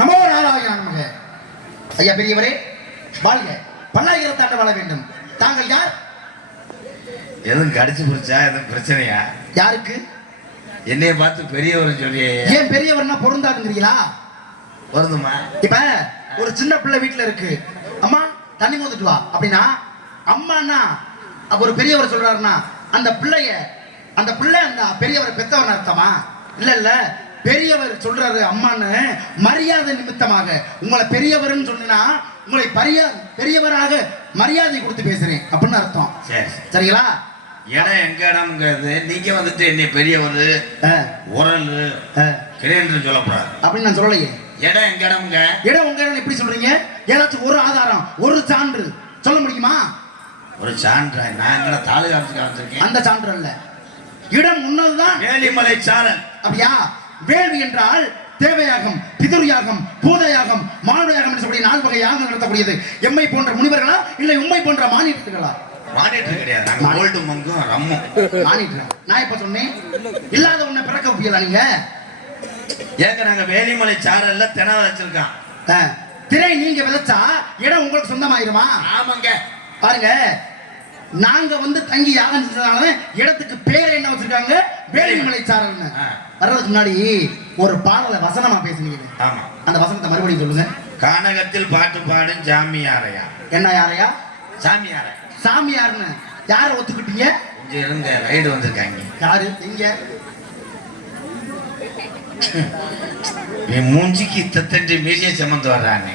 நமோ நாராயண நமக. ஐயா பெரியவரே வாழ்க, பல்லாயிரத்தாண்டு வாழ வேண்டும். தாங்கள் யார்? எதுவும் கடிச்சு பிடிச்சா எதுவும் பிரச்சனையா? யாருக்கு? என்னைய பார்த்து பெரியவர் சொல்லி. ஏன் பெரியவர்னா பொருந்தாதுங்கிறீங்களா? பொருந்துமா? இப்ப ஒரு சின்ன பிள்ளை வீட்டுல இருக்கு, அம்மா தண்ணி மோந்துட்டு வா அப்படின்னா அம்மானா ஒரு பெரியவர் சொல்றாருன்னா அந்த பிள்ளை அந்த பெரியவரை பெத்தவன் அர்த்தமா? இல்ல இல்ல, பெரியவர் சொல்றாரு அம்மான்னு மரியாதை நிமித்தமாக உங்களை பெரியவர்னு சொன்னா உங்களை பெரியவராக மரியாதை கொடுத்து பேசுறேன் அப்படின்னு அர்த்தம். சரிங்களா? இடம் எங்க இடம்ங்கிறது நீங்க வந்துட்டு என்னை பெரியவர் உரல் கிரேன்னு சொல்லக்கூடாது அப்படின்னு நான் சொல்லலையே. இடம் எங்க இடம்ங்க. இடம் உங்க இடம் எப்படி சொல்றீங்க? ஏதாச்சும் ஒரு ஆதாரம், ஒரு சான்று சொல்ல முடியுமா? ஒரு சான்று நான் என்ன தாலுகா ஆஃபீஸ்க்கு அந்த சான்று அல்ல, இடம் முன்னதுதான் வேலிமலை சாரல். அப்படியா? வேள்வி என்றால் தேவயாகம், பிதுர்யாகம், பூதயாகம், மானுடயாகம் என்று சொல்லி 4 வகை யாகம் நடத்தக்கூடியது. எம்மை போன்ற முனிவர்களா இல்லை உம்மை போன்ற மானிட்டர்களா? மானிட்டர் கிடையாது, நாங்க கோல்டு மங்கும் ரம்மும் மானிட்டர். நான் இப்ப சொன்னேன் இல்லாத ஒண்ணை பிறக்க வைக்கல நீங்க. ஏங்க நாங்க வேலிமலை சாரல்ல திணை வச்சிருக்கோம். திணை நீங்க விதைச்சா இடம் உங்களுக்கு சொந்தமாயிருமா? ஆமாங்க. பாருங்க, நாங்க வந்து தங்கி யாகம் செஞ்சதால இடத்துக்கு பேரை என்ன வச்சிருக்காங்க? வேலிமலை சாரல்னு. வர்றதுக்கு முன்னாடி ஒரு பாடலை வசனமா பேசுனீங்க. ஆமா, அந்த வசனத்தை மறுபடியும் சொல்லுங்க. கானகத்தில் பாட்டு பாடும் ஜாமியாரையா. என்ன யாரையா? சாமியார. சாமியார்னு யார ஒத்துக்கிட்டீங்க? இங்க இருந்த ரைடு வந்திருக்காங்க. யாரு? இங்க மூஞ்சிக்கு தத்தண்டு மீசிய சமந்து வர்றாங்க.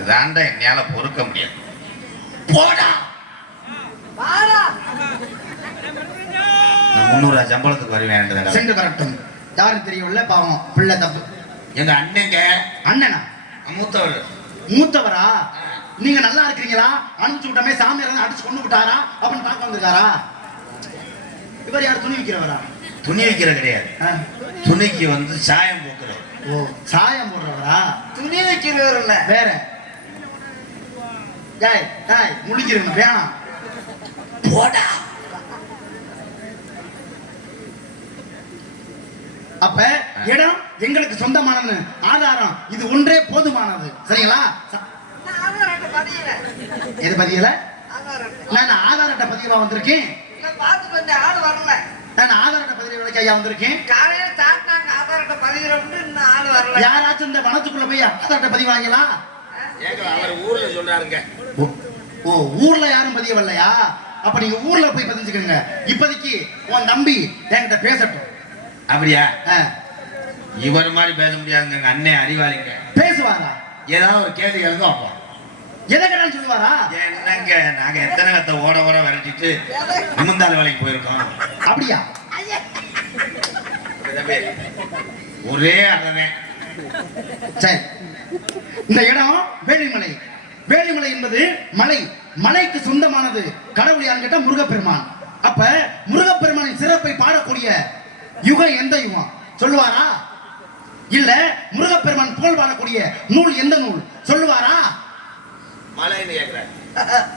இதாண்ட என்னால பொறுக்க முடியாது. போடா நான் 300 சம்பளத்துக்கு வருவேன். சென்று வரட்டும். யாரும் தெரியவில்லை, பாவம் பிள்ளை தப்பு. எங்க அண்ணங்க. அண்ணனா? மூத்தவர். மூத்தவரா? நீங்க நல்லா இருக்கிறீங்களா? அனுப்பிச்சு விட்டமே சாமியார் அடிச்சு கொண்டு விட்டாரா அப்படின்னு பார்க்க வந்திருக்காரா? இவர் யார்? துணி விற்கிறவரா? துணி விற்கிற கிடையாது, துணிக்கு வந்து சாயம் போக்குறவர். ஓ, சாயம் போடுறவரா? துணி வைக்கிறவர் வேற. முழிக்கிறவங்க வேணாம். போடா. அப்ப இடம் எங்களுக்கு சொந்தமானது, ஆதாரம் இது ஒன்றே போதுமானது. சரிங்களா? எது பதியல? நான் ஆதார் அட்டை பதிவா வந்திருக்கேன். நான் ஆதார் அட்டை பதிவு வேலைக்கு ஐயா வந்திருக்கேன். யாராச்சும் இந்த வனத்துக்குள்ள போய் ஆதார் அட்டை பதிவு வாங்கலாம்? ஊர்ல சொல்றாருங்க. ஓ, ஊர்ல யாரும் பதியவில்லையா? அப்ப நீங்க ஊர்ல போய் பதிஞ்சுக்கங்க. இப்போதைக்கு உன் தம்பி என்கிட்ட பேசட்டும். அப்படியா? இவர் மாதிரி பேச முடியாதுங்க. எங்க அண்ணன் அறிவாளிங்க. பேசுவாரா? ஏதாவது ஒரு கேள்வி எழுதும். அப்போ எதை கேட்டாலும் சொல்லுவாரா? என்னங்க, நாங்க எத்தனை கத்த ஓட ஓட விரட்டிட்டு நிமிந்தாள் வேலைக்கு போயிருக்கோம். அப்படியா? ஒரே அடனே. சரி, இந்த இடம் வேலிமலை. வேலிமலை என்பது மலை, மலைக்கு சொந்தமானது. கடவுள் யாருன்னு கேட்டா முருகப்பெருமான். அப்ப முருகப்பெருமானின் சிறப்பை பாடக்கூடிய யுகம் எந்த யுகம் சொல்லுவாரா? இல்ல முருகப்பெருமான் புகழ் பாடக்கூடிய நூல் எந்த நூல் சொல்லுவாரா? மலைன்னு கேக்குறாரு.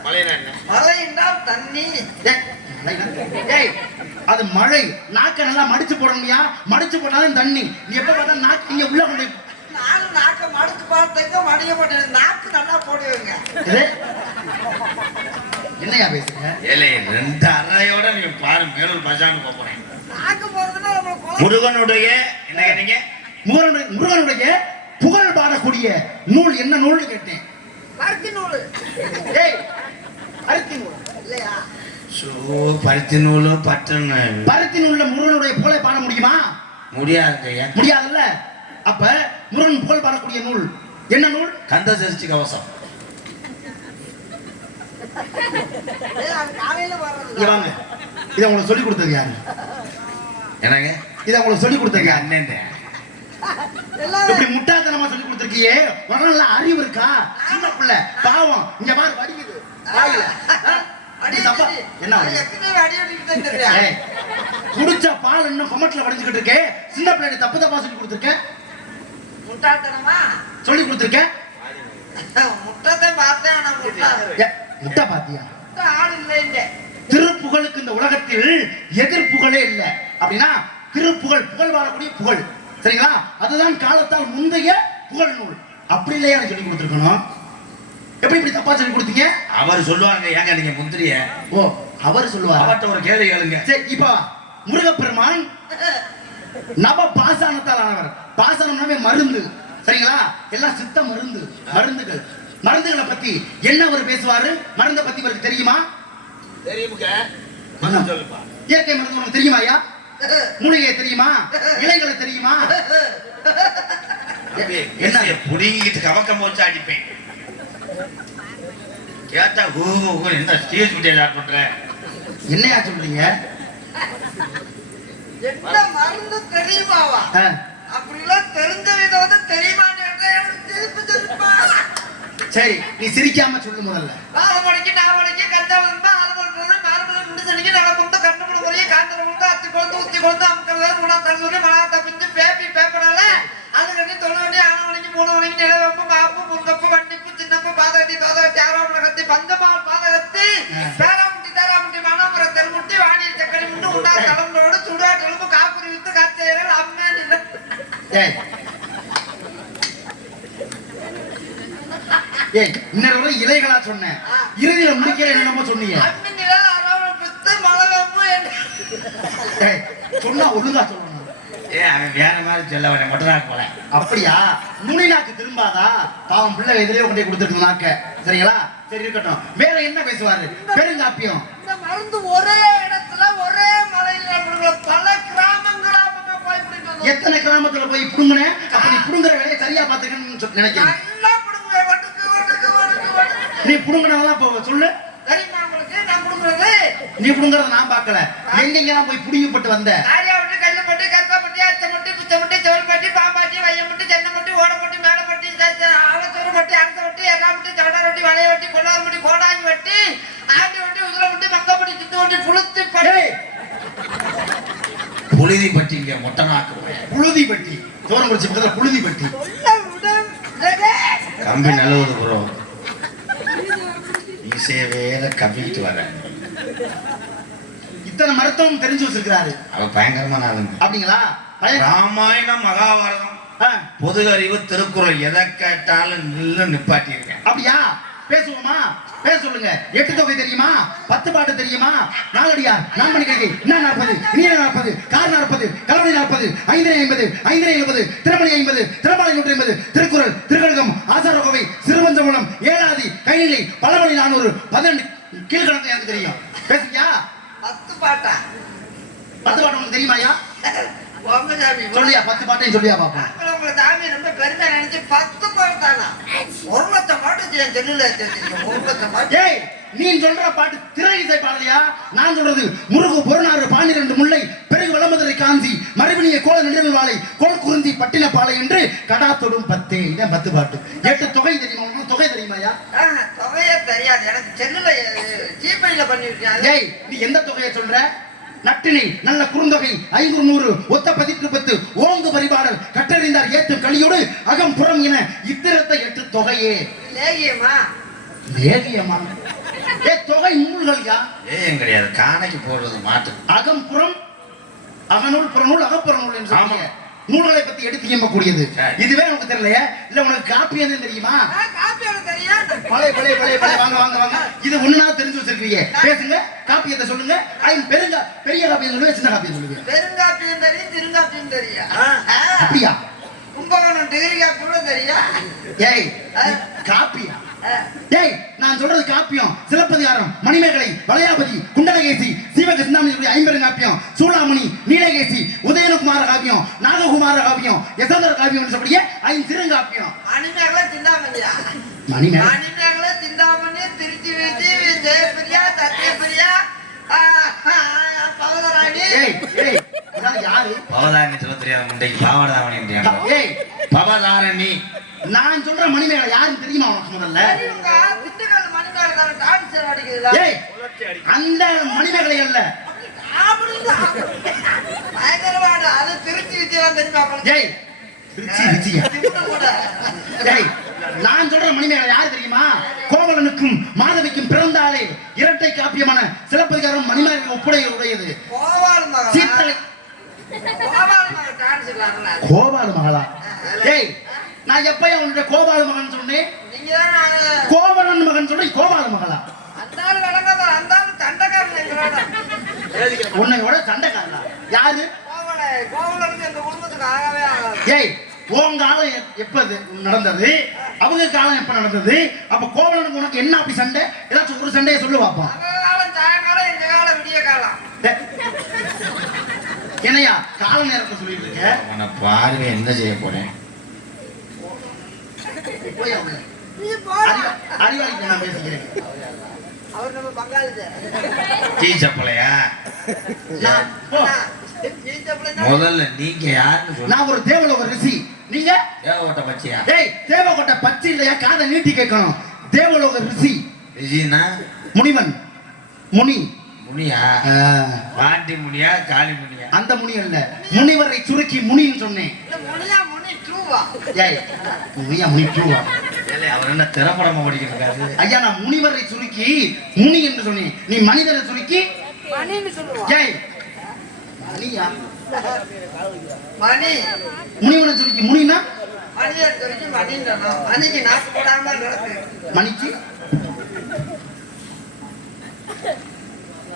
மலைனா என்ன? மலைன்னா தண்ணி. அது மழை. நாக்க நல்லா மடிச்சு போடணும்யா. மடிச்சு போட்டாலும் தண்ணி. நீ எப்ப பார்த்தா நாக்கு இங்க உள்ள கொண்டு நானும் நாக்க மடிச்சு பார்த்தேங்க, மடிய போட்டேன். நாக்கு நல்லா போடுவீங்க. என்னையா பேசுறீங்க? ஏலே 2 அறையோட நீ பாரு மேலூர் பஜார்னு போறேன். நாக்கு போறதுன்னா முருகனுடைய என்ன கேட்டீங்க? முருகனுடைய புகழ் பாடக்கூடிய நூல் என்ன நூல்னு கேட்டேன். பருத்தி நூல். பருத்தி நூல் இல்லையா? பருத்தி நூலு பட்டுன்னு. பருத்தி நூல்ல முருகனுடைய புகழை பாட முடியுமா? முடியாது. முடியாதுல்ல. அப்ப முருகன் புகழ் பாடக்கூடிய நூல் என்ன நூல்? கந்த சஷ்டி கவசம். இவாங்க இதை உங்களுக்கு சொல்லி கொடுத்தது யாரு? என்னங்க? இதை உங்களுக்கு சொல்லி கொடுத்தது யாரு? அண்ணன். இப்படி முட்டாத்தனமா சொல்லி கொடுத்திருக்கியே, உனக்கு நல்ல அறிவு இருக்கா? சின்ன பிள்ளை பாவம். இங்க பாரு வடிக்குது வாயில. என்ன குடிச்ச பால் இன்னும் கொமட்டில் வடிஞ்சுக்கிட்டு இருக்கே. சின்ன பிள்ளை தப்பு தப்பா சொல்லி கொடுத்துருக்கேன். முட்டாள்தனமா சொல்லி கொடுத்துருக்கேன். முட்டத்தை பார்த்தேன். முட்டை பாத்தியா? ஆள் இல்லை. திருப்புகழுக்கு இந்த உலகத்தில் எதிர்ப்புகளே இல்லை. அப்படின்னா திருப்புகழ், புகழ் வாழக்கூடிய புகழ். சரிங்களா? அதுதான் காலத்தால் முந்தைய புகழ் நூல் அப்படி இல்லையா சொல்லி கொடுத்துருக்கணும். எப்படி இப்படி தப்பா சொல்லி கொடுத்தீங்க? அவர் சொல்லுவாங்க, ஏங்க நீங்க முந்திரிய. ஓ, அவர் சொல்லுவார். அவர்கிட்ட ஒரு கேள்வி கேளுங்க. சரி, இப்போ முருகப்பெருமான் நவ பாசானத்தால் ஆனவர். பாசானம்னாவே மருந்து, சரிங்களா? எல்லாம் சித்த மருந்து, மருந்துகள். மருந்துகளை பத்தி என்ன அவர் பேசுவாரு? மருந்தை பத்தி இவருக்கு தெரியுமா? தெரியுமுங்க. மருந்து சொல்லுப்பா. இயற்கை மருந்து உனக்கு தெரியுமா ஐயா? மூலிகை தெரியுமா? இலைகளை தெரியுமா? என்ன புடிங்கிட்டு கவக்கம் போச்சு அடிப்பேன். கேட்டா என்ன ஸ்டேஜ் குட்டியா பண்ற? என்னையா சொல்றீங்க? என்ன மருந்து தெரியுமாவா? அப்படிலாம் தெரிஞ்ச விதம் வந்து தெரியுமான்னு திருப்பி திருப்பா. சரி, நீ சிரிக்காம சொல்லு முதல்ல. 4 மணிக்கு 4 மணிக்கு கஞ்சா வந்து 6 மணிக்கு 4 மணிக்கு முடிச்சனிக்கு நடந்து கண்டுபிடி முறையே காந்தர வந்து அத்தி கொண்டு ஊத்தி கொண்டு அமுக்கிறது மூணா தள்ளி மழா தப்பிச்சு பேப்பரால அது கட்டி 9 மணி 6 மணிக்கு 3 மணிக்கு நிலவப்பு பாப்பு முந்தப்பு வண்டிப்பு சின்னப்பு பாதகத்தி ஆரோபண கத்தி பஞ்சமால் பாதகத்தி தாராமுட்டி மனோபுர தெருமுட்டி வாணி சக்கரை முண்டு உண்டா தலைமுறையோடு சுடா தெலும்பு காப்புரி வித்து காய்ச்சல் அம்மே நில. ஏய், இன்னொரு இலைகளா சொன்னேன், இறுதியில முடிக்கிற என்னமோ சொன்னீங்க. சொன்னா ஒழுங்கா சொல்லணும். அவன் வேற மாதிரி சொல்ல வர மட்டும் போல. அப்படியா? நுனி நாக்கு திரும்பாதா? பாவம் பிள்ளை எதிரே கொண்டே கொடுத்துட்டு நாக்க. சரிங்களா? சரி, இருக்கட்டும். வேற என்ன பேசுவாரு? பெருங்காப்பியம். இந்த மருந்து ஒரே இடத்துல ஒரே மலையில பல கிராமமா போய் பிடிக்கணும். எத்தனை கிராமத்துல போய் புடுங்கினேன்? அப்படி புடுங்குற வேலையை சரியா பாத்துக்கணும்னு நினைக்கிறேன். நீ புடுங்கினதெல்லாம் சொல்லு. தெரியுமா உங்களுக்கு? நான் புடுங்குறது. நீ புடுங்குறத நான் பார்க்கல. எங்கெங்கெல்லாம் போய் புடுங்கிப்பட்டு வந்த? காரியாவட்டி, கல்லப்பட்டி, கருப்பாப்பட்டி, அச்சமட்டி, குச்சமட்டி, செவல்பட்டி, பாம்பாட்டி, வையம்பட்டி, சென்னமட்டி, ஓடப்பட்டி, மேடப்பட்டி, ஆலச்சோறுப்பட்டி, அரசவட்டி, எறாம்பட்டி, சவடாரவட்டி, வளையவட்டி, கொள்ளாரப்பட்டி, கோடாங்கி வட்டி, ஆண்டி வட்டி, உதிரப்பட்டி, மங்கப்பட்டி, சித்துவட்டி, புளுத்தி பட்டி. புழுதி பட்டிங்க மொட்டை நாக்கு. புழுதி பட்டி தோரம் குடிச்சு பக்கத்துல புழுதி பட்டி. கம்பி நல்லது ப்ரோ. ஈஸிய வேற கம்பிக்கிட்டு வர. இத்தனை மருத்துவம் தெரிஞ்சு வச்சிருக்கிறாரு. அவ பயங்கரமான ஆளுங்க. அப்படிங்களா? ராமாயணம், மகாபாரதம், பொது அறிவு, திருக்குறள் எதை கேட்டாலும் நிப்பாட்டி இருக்கேன். அப்படியா? பேசுவோமா? பேச சொல்லுங்க. 8 தொகை தெரியுமா? 10 பாட்டு தெரியுமா? நாலடியார், நான்மணி கை, என்ன 40, நீல 40, கார் 40, கலவணி 40, 550, 570, திருமணி 50, திருமாலை 150, திருக்குறள், திருக்கழுகம், ஆசாரகோவை, சிறுவஞ்சமூலம், ஏழாதி, கைநிலை, பழமொழி 400, 12 கீழ்கணக்கு எனக்கு தெரியும். பேசுறியா? 10 பாட்டா? 10 பாட்டு உனக்கு தெரியுமாயா? சொல்லியா? 10 பாட்டையும் சொல்லியா பாப்பா. உங்களை சாமி ரொம்ப பெருமை நினைச்சு 10 பாட்டு தானா? 1 லட்சம் பாட்டு செல்லுல 1 லட்சம் பாட்டு. ஏய், நீ சொல்ற பாட்டு திரை இசை பாடலையா? நான் சொல்றது முருகு, பொருநாறு, 12 முல்லை, பெருகு, வளமதுரை, காஞ்சி, மறுபடிய கோல, நெடுங்கல் வாழை, கோல் குறிஞ்சி, பட்டினப்பாலை என்று கடா தொடும் 10. இதான் 10 பாட்டு. 8 தொகை தெரியுமா? உங்களுக்கு தொகை தெரியுமாயா? தொகையே தெரியாது எனக்கு. செல்லுல ஜிபேல பண்ணிருக்கேன். ஏய், நீ எந்த தொகையை சொல்ற? நட்டினை, நல்ல குறுந்தொகை, 500, ஒத்த 10 ஓங்கு பரிபாடல், கற்றறிந்தார் ஏற்று கலியோடு அகம் புறம் என இத்திரத்தை 8 தொகையே. லேகியமா? லேகியமா? ஏ, தொகை நூல்கள்யா. ஏன் கிடையாது, காணைக்கு போடுறது மாட்டு. அகம் புறம், அகநூல், புறநூல், அகப்புறநூல் என்று சொல்லுங்க. நூல்களை பத்தி எடுத்து எம்பக்கூடியது. இதுவே உனக்கு தெரியலையா? இல்ல உனக்கு காப்பி எதுவும் தெரியுமா? காப்பியோட தெரியும். பழைய பழைய பழைய பழைய வாங்க வாங்க வாங்க. இது ஒண்ணா தெரிஞ்சு வச்சிருக்கீங்க. பேசுங்க. காப்பியத்தை சொல்லுங்க. பெரிய காப்பியம் சொல்லுங்க, சின்ன காப்பியம் சொல்லுங்க. பெருங்காப்பியும் தெரியும், திருங்காப்பியும் தெரியும். அப்படியா? கும்பகோணம் டிகிரி காப்பியும் தெரியும். ஏய், காப்பியா? ஏய், நான் சொல்றது காப்பியம். சிலப்பதிகாரம், மணிமேகலை, வளையாபதி, குண்டலகேசி, சீவக சிந்தாமணி 50 காப்பியம், சூளாமணி, நீலகேசி, உதயனகுமார காப்பியம், நாககுமார காப்பியம், யசோதர காப்பியம் சொல்லக்கூடிய 5 சிறுங்காப்பியம். மணிமேகலை, சிந்தாமணியா? மணிமேகலை, சிந்தாமணி, திருச்சி வீசி, ஜெயபிரியா, சத்யபிரியா, பவதராணி. ஏய் ஏய், இதான் யாரு? பவதாரணி சொல்ல தெரியாத முண்டைக்கு பாவதாரணி. ஏய், பவதாரணி. நான் சொல்ற மணிமேகலை யாருன்னு தெரியுமா உனக்கு முதல்ல? திண்டுக்கல் மணிமேகலை தான் டான்ஸ் அடிக்குதுல. ஏய், அந்த மணிமேகலை அல்ல. பயங்கரமான அது திருச்சி விஜயம் தெரியுமா? ஏய், திருச்சி விஜயா? ஏய், நான் சொல்ற மணிமேகலை யாரு தெரியுமா? கோவலனுக்கும் மாதவிக்கும் பிறந்தாலே இரட்டை காப்பியமான சிலப்பதிகாரம் மணிமேகலை ஒப்புடையது. சீத்தலை கோபால மகளா? ஏய், நான் எப்பயும் உன்னுடைய கோபால மகன் சொன்னேன்? நீங்க தான் கோவலன் மகன் சொல்றேன், கோபால மகளா? அந்த ஆளு விளங்காத, அந்த ஆளு சண்டைக்காரன் எங்களோட. உன்னையோட சண்டைக்காரனா? யாரு? கோவலனுக்கு இந்த குடும்பத்துக்கு ஆகவே ஆகாது. ஏய், உன் காலம் எப்ப நடந்தது, அவங்க காலம் எப்ப நடந்தது? அப்ப கோவலனுக்கு உனக்கு என்ன அப்படி சண்டை? ஏதாச்சும் ஒரு சண்டையை சொல்லு பாப்போம். அந்த காலம் சாயங்காலம், எங்க காலம் விடிய காலம். என்னையா கால நேரத்தை சொல்லிட்டு இருக்க? உன்னை பாருங்க, என்ன செய்ய போறேன்? போய் அவங்க நீ போடா. அறிவாளிக்கு நான் பேசிக்கிறேன். அவர் நம்ம பங்காளி டீ சப்பலையா? நான் போ. முதல்ல நீங்க யாருன்னு சொல்ல. நான் ஒரு தேவலோக ரிஷி. நீங்க தேவகோட்டை பச்சியா? ஏய், தேவகோட்டை பச்சை இல்லையா? காதை நீட்டி கேட்கணும். தேவலோக ரிஷி. ரிஷினா முனிவன். முனி. முனியா? பாண்டி முனியா காளி முனியா? அந்த முனி அல்ல, முனிவரை சுருக்கி முனின்னு சொன்னேன். முனியா முனி ட்ரூவா? ஏய், முனியா முனி ட்ரூவா? அவர் என்ன திரைப்படமா படிக்கிறாரு? ஐயா, நான் முனிவரை சுருக்கி முனி என்று சொன்னேன். நீ மனிதரை சுருக்கி மணின்னு சொல்லுவா. ஏய், மணியா? மணி. முனிவனை சுருக்கி முனினா? மணியை சொல்லி மணின்றா. மணிக்கு நாக்கு போடாம நடக்கு. மணிக்கு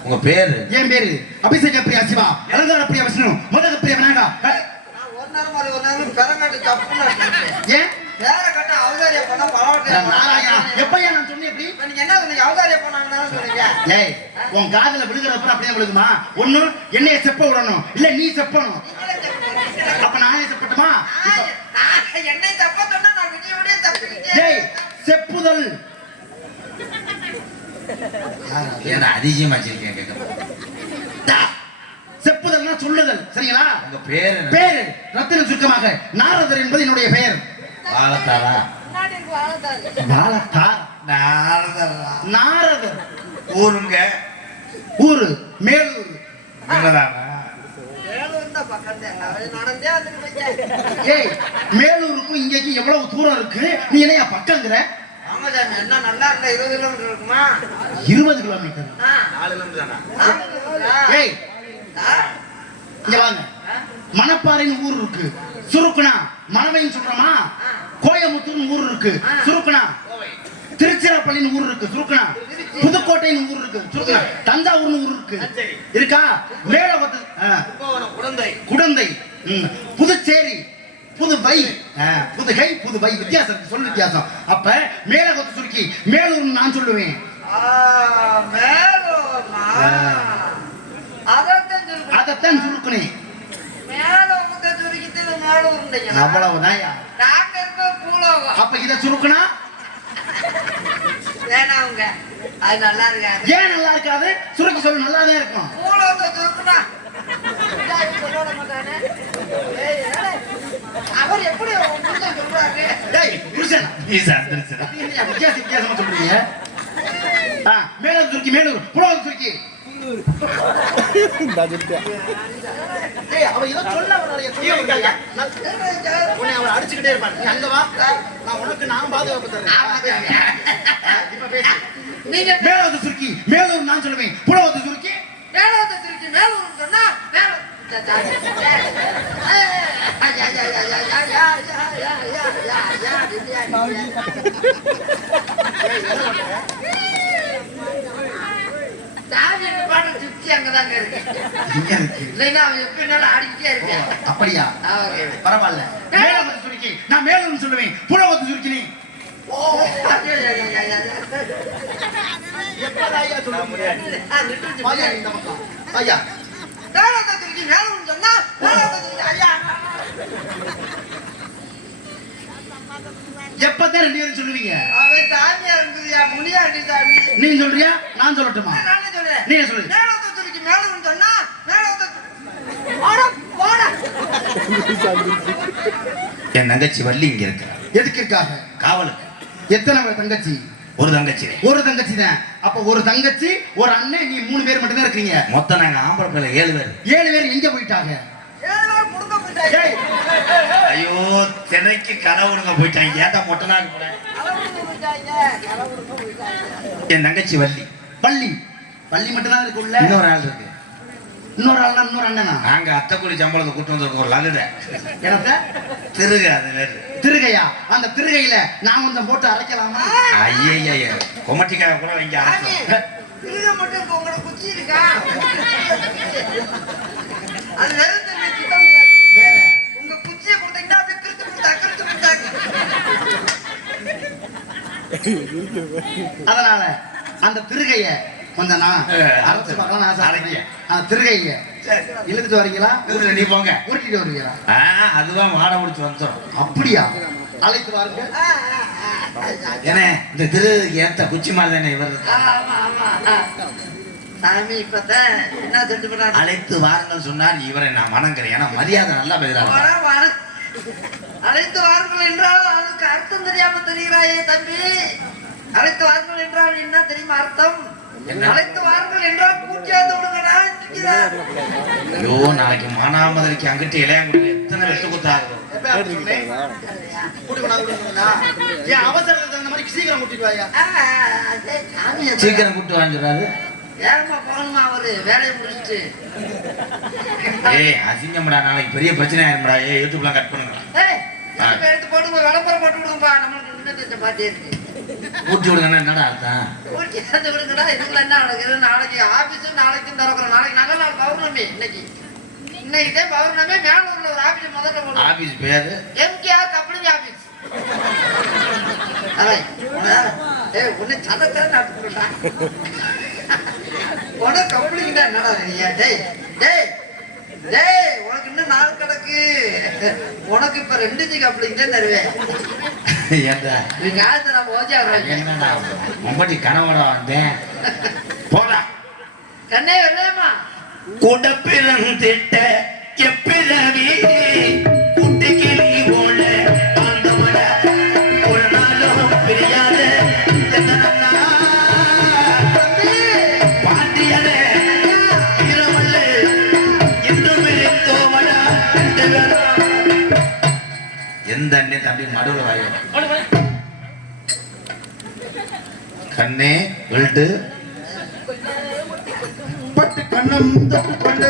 உங்க பேரு? என் பேரு அபிஷேக பிரியா சிவா, அலங்கார பிரியா விஷ்ணு, மோதக பிரியா விநாயகா. நான் ஒரு நேரம் மாதிரி ஒரு நேரம் பெறங்காட்டு தப்புன்னு நினைக்கிறேன். ஏன் வேற கட்ட அவதாரியா பண்ணா பரவாயில்ல. நாராயணா, எப்பயா நான் சொன்னேன் எப்படி? இப்ப நீங்க என்ன சொன்னீங்க? அவதாரியா பண்ணாங்கன்னு சொன்னீங்க. ஏய், உன் காதுல விழுகிறப்ப அப்படியே விழுகுமா? ஒண்ணு என்னைய செப்ப விடணும், இல்ல நீ செப்பணும். அப்ப நானே செப்பட்டுமா? நான் என்னை தப்ப சொன்னா நான் விடிய விடிய தப்பிக்கிட்டே. ஏய், செப்புதல். ஏன்னா அதிசயமா வச்சிருக்கேன் கேட்க. செப்புதல்னா சொல்லுதல், சரிங்களா? உங்க பேரு என்ன? பேரு ரத்தின சுருக்கமாக நாரதர் என்பது என்னுடைய பெயர். வாழத்தாரா? முன்னாடி இருக்கு அவதாரி. வாழத்தார். நாரதரா? நாரதர். ஊருங்க? ஊரு மேலூர். என்னதானா? வேலூர் தான் பக்கத்துல. அது நடந்தே வந்துட்டு போயிட்டேன். ஏய், மேலூருக்கும் இங்கேக்கும் எவ்வளவு தூரம் இருக்கு? நீ என்னையா பக்கங்கிற? ஆமா சாமி, என்ன நல்லா இருந்தா 20 கிலோமீட்டர் இருக்குமா? 20 கிலோமீட்டர். 4 கிலோமீட்டர் தானா? ஏய், இங்க வாங்க. மணப்பாறைன்னு ஊர் இருக்கு, சுருக்குனா. மணவைன்னு சொல்றோமா? கோயமுத்தூர்னு ஊர் இருக்கு, சுருக்குனா. திருச்சிராப்பள்ளின்னு ஊர் இருக்கு, சுருக்குனா. புதுக்கோட்டைன்னு ஊர் இருக்கு, சுருக்குனா. தஞ்சாவூர்னு ஊர் இருக்கு, இருக்கா? குடந்தை, புதுச்சேரி, புதுவை, புதுகை, புதுவை. வித்தியாசம் இருக்கு, சொல்லு வித்தியாசம். அப்ப மேலகத்தை சுருக்கி மேலூர்னு நான் சொல்லுவேன். மேலூர்னா அதைத்தான் சுருக்குனேன். மேலோகத்தை சுருக்கிட்டு மேலூர். அவ்வளவுதான். நாங்க இருக்க பூலோகம். அப்ப இத சுருக்குனா வேணாங்க, அது நல்லா இருக்காது. ஏன் நல்லா இருக்காது? சுருக்கி சொல்லு, நல்லாதான் இருக்கும். பூலோகத்தை சுருக்குனா சொல்ல மாட்டானே. அவர் எப்படி சொல்றாரு? டேய், புருஷன், நீ சந்திரசனா? நீங்க வித்தியாசமா சொல்றீங்க. மேலூர் சுருக்கி மேலூர், புலோகம் சுருக்கி. ஏய், அவ ஏதோ சொல்ல வராரு, சொல்ல வராரு. உன்னை அவர் அடிச்சுக்கிட்டே இருப்பான். நீ அங்க வா, நான் உனக்கு நான் பாதுகாப்பு தரேன். இப்ப பேசு. நீங்க மேலூர் சுருக்கி மேலூர் நான் சொல்லுவேன், புலோகத்தை சுருக்கி மேலோகத்தை சுருக்கி மேலூர் சொன்னா மேலூர். பாட்டு திருப்தி அங்கதாங்க இருக்கு. இல்லைன்னா அவன் எப்படினாலும் ஆடிக்கிட்டே இருக்கேன். அப்படியா? பரவாயில்ல. மேலூர் சுருக்கி நான் மேலூர் சொல்லுவேன், புலோகத்தை சுருக்கி நீ. எப்பதாயா சொல்ல முடியாது? வாயா இந்த பக்கம். வாயா. மேலோகத்தை சுருக்கி மேலூர் சொன்னா மேலோகத்தை சுருக்கி ஐயா. எப்பதான் 2 பேரும் சொல்லுவீங்க? அவன் சாமியா இருந்ததுயா, முனியாண்டி சாமி. நீ சொல்றியா நான் சொல்லட்டுமா? நானே சொல்றேன். நீங்க சொல்லு. மேலோகத்தை சுருக்கி மேலூர் சொன்னா மேலோகத்தை போடா போடா. என் தங்கச்சி வள்ளி இங்க இருக்கா. எதுக்கு இருக்காங்க? காவலுக்கு. எத்தனை தங்கச்சி? ஒரு தங்கச்சி. ஒரு தங்கச்சி தான். அப்ப ஒரு தங்கச்சி, ஒரு அண்ணன், நீ 3 பேர் மட்டும் தான் இருக்கீங்க. மொத்தம் நாங்க ஆம்பளை பிள்ளை 7 பேர். 7 பேர் எங்க போயிட்டாங்க? 7 பேர் குடும்ப போயிட்டாங்க. ஏய், ஐயோ, தினைக்கு கனவுடுங்க போயிட்டாங்க. ஏன்டா மொட்டனாக்கு போற? கலவுடுங்க போயிட்டாங்க. கலவுடுங்க போயிட்டாங்க. என் தங்கச்சி வள்ளி. பள்ளி பள்ளி மட்டும் தான் இருக்குல்ல? இன்னொரு ஆள் இருக்கு. இன்னொரு ஆள்னா இன்னொரு அண்ணனா? நாங்க அத்தைக்குடி சம்பளத்தை கூட்டு வந்திருக்கோம். ஒரு லகுத எனக்கு திருகு அது வேறு. திருகையா? அந்த திருகையில நான் கொஞ்சம் போட்டு அரைக்கலாமா? ஐய கொமட்டிக்காக கூட வைங்க சாமி, அரைச்சோம். திருக மட்டும் இப்ப உங்களுக்கு குச்சி இருக்கா? அது வெறும் தண்ணி சுத்த முடியாது. வேற உங்க குச்சியை கொடுத்தீங்கன்னா அப்படியே கிறுத்து கொடுத்தாங்க. அதனால அந்த திருகைய கொஞ்சம் நான் அரைச்சு பார்க்கலாம் ஆசை. அந்த திருகைய இழுத்துட்டு வரீங்களா? ஊர்ல நீ போங்க. உருட்டிட்டு வருவீங்களா? அதுதான் வாடை முடிச்சு வந்துடும். அப்படியா? அழைத்து வாருங்க. ஏன்னா இந்த திரு ஏத்த குச்சி மாதிரி தானே இவர். ஆமா. சாமி இப்பதான் என்ன செஞ்சு பண்ணாரு? அழைத்து வாருங்கள் சொன்னார். இவரை நான் வணங்குறேன். ஏன்னா மரியாதை நல்லா பேசுறாரு. அழைத்து வாருங்கள் என்றால் அதுக்கு அர்த்தம் தெரியாம தெரிகிறாயே தம்பி. அழைத்து வாருங்கள் என்றால் என்ன தெரியுமா அர்த்தம்? என்ன? அழைத்து வாருங்கள் என்றால் கூட்டியாந்து விடுங்கடா. ஐயோ நாளைக்கு மானாமதுரைக்கு அங்கிட்டு இளையாங்குடி எத்தனை வெட்டு குத்தாகும். ஏன் அவசரத்துக்கு தகுந்த மாதிரி சீக்கிரம் கூட்டிட்டு வாயா? சீக்கிரம் கூட்டு வாங்கிடுறாரு. ஏமா போகணுமா அவரு வேலையை முடிச்சுட்டு? ஏய் அசிங்கம்டா, நாளைக்கு பெரிய பிரச்சனை ஆயிரும்டா. யூடியூப்லாம் கட் பண்ணுங்க. எடுத்து போட்டு விளம்பரம் போட்டு விடுங்கப்பா. நம்மளுக்கு முன்னேற்ற பாட்டே இருக்கு. கூட்டி விடுங்கன்னா என்னடா அர்த்தம்? கூட்டியாந்து விடுங்கடா. இதுக்குள்ள என்ன நடக்குது? நாளைக்கு ஆபீஸும் நாளைக்கும் திறக்கிறோம். நாளைக்கு நல்ல நாள் பௌர்ணமி. இன்னைக்கு பௌர்ணமி. மேலூர்ல ஒரு ஆபீஸ் முதல்ல போடுவோம். ஆபீஸ் பேரு எம்கேஆர் கப்ளிங் ஆபீஸ். உன்னை சதத்தை நடத்துறா உனக்கு கப்ளிங் தான் என்னடா? டேய் உனக்கு இன்னும் நாள் கிடக்கு. உனக்கு இப்ப 2 ஜி கப்ளிங் தான் தருவேன். ஏண்டா நீங்க ஆச்சு நம்ம ஓஜாடுறாங்க. என்னடா மும்பட்டி கனவோட வந்தேன் போடா. கண்ணே வெள்ளையம்மா கூட பிறந்திட்ட எப்பிறவி குட்டிக்கிளி போல ஆண்டவன ஒரு நாளும் பிரியாத பாண்டியனே இரவல்ல இன்னும் பிரித்தோமடா எந்த அண்ணே தம்பி நடுவில் வாயோ கண்ணே வில்ட்டு பட்டு கண்ணம் தட்டு கொண்டு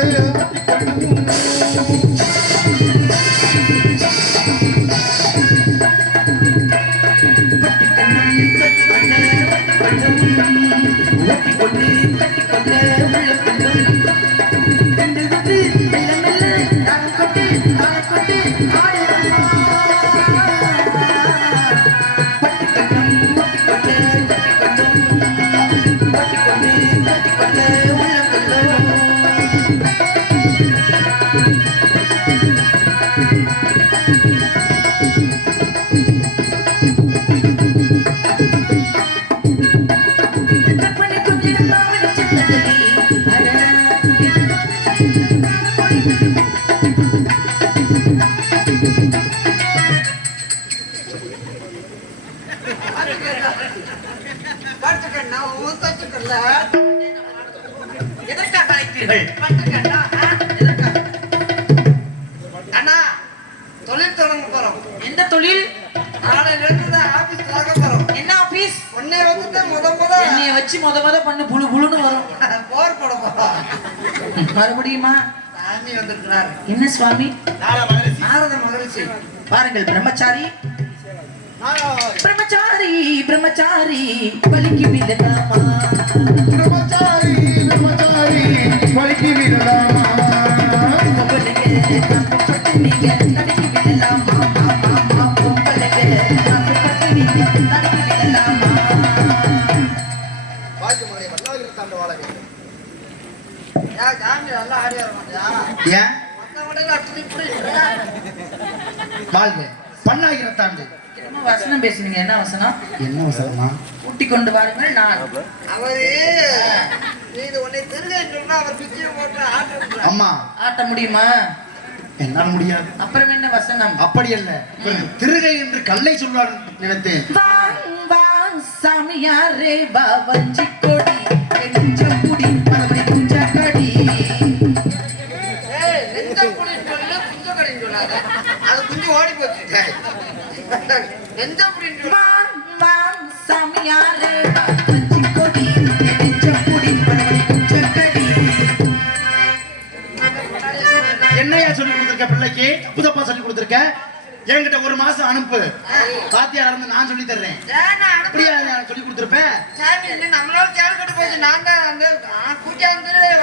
அண்ணா தொழில் தொடங்க போறோம். எந்த தொழில்? நாளையில இருந்து ஆபீஸ் தொடங்க போறோம். என்ன ஆபீஸ்? உன்னை வந்து முத என்னைய வச்சு முத பண்ணு புழு புழுன்னு வரும். போர் போட போறோம். மறுபடியுமா? சாமி வந்திருக்கிறார். என்ன சுவாமி? நாரத மகரிஷி. பாருங்கள் பிரம்மச்சாரி பிரம்மச்சாரி பிரம்மச்சாரி பலிக்கு விடலாமா? பிரம்மச்சாரி பிரம்மச்சாரி பலிக்கு விடலாமா? பொம்பளைங்க தப்பு பட்டுவீங்க தடுக்கி விடலாமா? பொம்பளைங்க தப்பு பட்டுவீங்க தடுக்கி விடலாமா? வாழ்க்கை வல்லாவிருத்தாண்டு வாழ வேண்டும். ஏன் சாமி நல்லா ஆடி வர மாட்டியா? ஏன் மத்தவங்கள அப்படி இப்படி வாழ்க பல்லாயிரத்தாண்டு. என்னமோ வசனம் பேசுனீங்க. என்ன வசனம்? என்ன வசனமா? கூட்டி கொண்டு வாருங்கள். நான் அவரு நீ உன்னை திருகன்னு சொன்னா அவர் பிச்சை போட்டு ஆட்டம். அம்மா ஆட்ட முடியுமா? என்னால முடியாது. அப்புறம் என்ன வசனம்? அப்படி அல்ல, திருகை என்று கல்லை சொல்வார் நினைத்தேன். வாங் சாமியாரே வா வஞ்சி கொடி நெஞ்சம் குடி பறவை குஞ்ச கடி. ஏய் நெஞ்சம் குடின்னு சொல்லு, குஞ்ச கடின்னு சொல்லாத. அது குஞ்சு ஓடி போச்சு. நெஞ்சம் குடின்னு சொல்லு. வாங் சாமியாரே வா வஞ்சி கொடி நெஞ்சம் குடி பறவை குஞ்ச கடி. என்னையா சொல்லி கொடுத்திருக்க பிள்ளைக்கு? புதப்பா சொல்லி கொடுத்திருக்க? என்கிட்ட ஒரு மாசம் அனுப்பு. பாத்தியா இருந்து நான் சொல்லி தர்றேன். ஏன்னா அப்படியா நான் சொல்லி கொடுத்துருப்பேன். சாமி இல்லை நம்மளோட சேர் கட்டு போச்சு. நான் தான் வந்து கூட்டியா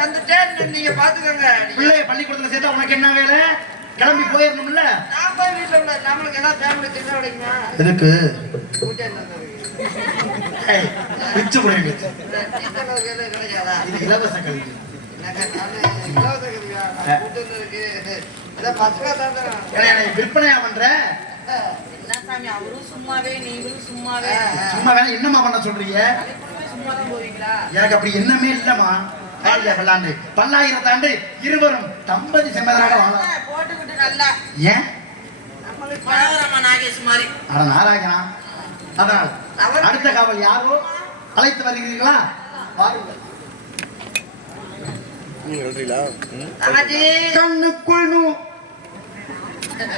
வந்துட்டேன். நீங்க பாத்துக்கோங்க. பிள்ளைய பள்ளிக்கூடத்துல சேர்த்தா உனக்கு என்ன வேலை? கிளம்பி போயிடணும்ல. நான் போய் வீட்டுல உள்ள நம்மளுக்கு ஏதாவது ஃபேமிலி திட்ட விடுங்க. எதுக்கு? கூட்டியா பிச்சு போடுங்க. கிடைக்காதா? இது இலவச கல்வி. விற்பனையா பண்ற? என்ன சாமி அவரும் சும்மாவே நீங்களும் சும்மாவே சும்மா வேணா என்னமா பண்ண சொல்றீங்க? சும்மா தான் போவீங்களா? எனக்கு அப்படி என்னமே இல்லம்மா. வாழ்க பல்லாண்டு பல்லாயிரத்தாண்டு இருவரும் தம்பதி செம்மதனாக வாழ. போட்டுக்கிட்டு நல்லா ஏன் நம்மளுக்கு பழகுறமா நாகேஷ் மாதிரி. அட நாராயணா. அதனால் அடுத்த காவல் யாரோ அழைத்து வருகிறீர்களா? பாருங்கள். கண்ணுக்குள் என்ன